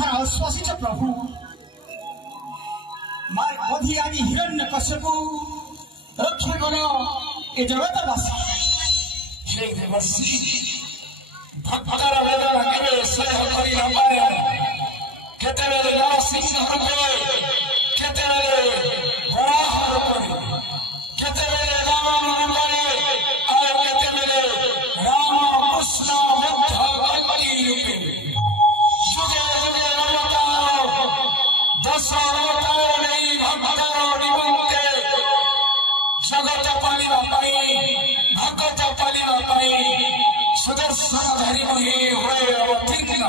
भार श्वसित प्रभु मार अधियानी हिरण्य कश्यप रक्षा कर ए जगतवासी हे देवर्षि भक्तर वेदना केवे सह करि न पाए केतेबेले नरसिंह रूपे केतेबेले वराह रूपे केतेबेले राम रूपे और केतेबेले राम कृष्ण बुद्ध कल्की रूपे जुगे जुगे अवतार दश अवतार नहीं भक्तर निमंते जगत पालिबा पाई भगत पालिबा पाई सुदर्शन धरि मही हुए अवतीर्ण